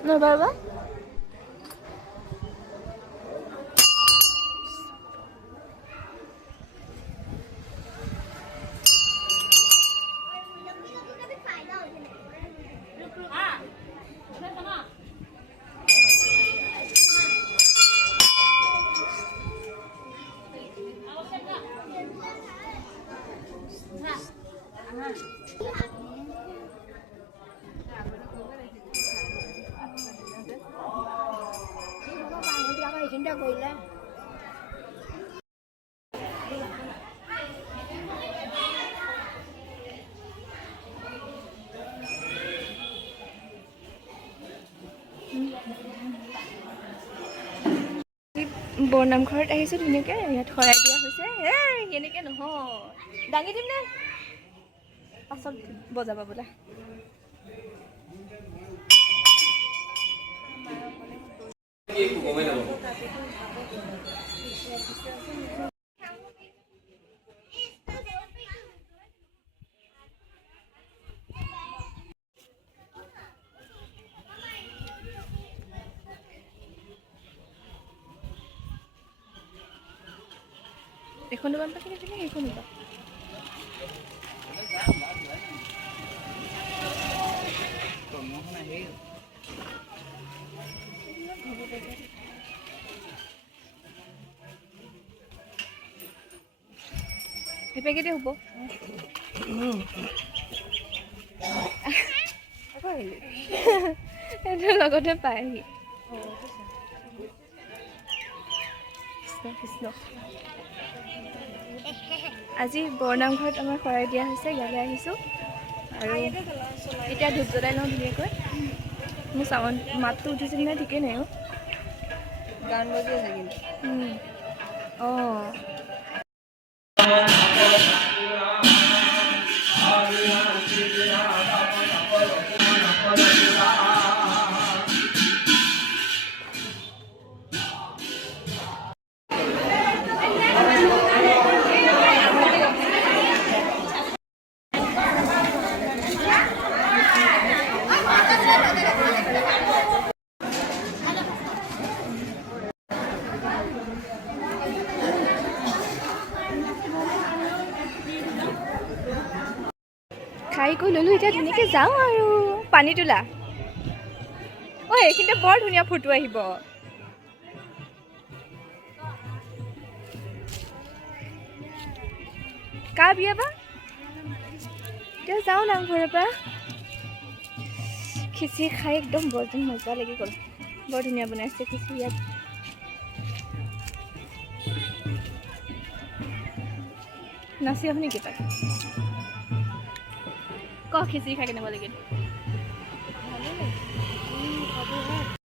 Nova. বৰনামঘৰত আহিছোঁ ধুনীয়াকৈ ইয়াত শৰাই দিয়া হৈছে এনেকৈ নহয় দাঙি দিম নে পাছত বজাবা বোলা এখন দোকান পাখি নেকি সেইখন দোকান সেই কেতিয়া হ'ব এইটো লগতে পায়হি কৃষ্ণ আজি বৰনামঘৰত আমাৰ শৰাই দিয়া হৈছে ইয়ালৈ আহিছোঁ আৰু এতিয়া ধূপ জ্বলাই লওঁ ধুনীয়াকৈ মোৰ চাউণ্ড মাতটো উঠিছে নে ঠিকেই নাই গান বাজি আছে কিন্তু অঁ খাই কৈ ল'লোঁ এতিয়া ধুনীয়াকৈ যাওঁ আৰু পানী তোলা ঐ এইখিনিতে বৰ ধুনীয়া ফটো আহিব কাৰ বিয়া বা এতিয়া যাওঁ নামঘৰৰ পৰা খিচিৰি খাই একদম বৰ মজা লাগি গ'ল বৰ ধুনীয়া বনাইছে খিচিৰি ইয়াত নাচি আহ নেকি তাত ক খিচিৰি খাই কেনেকুৱা লাগিল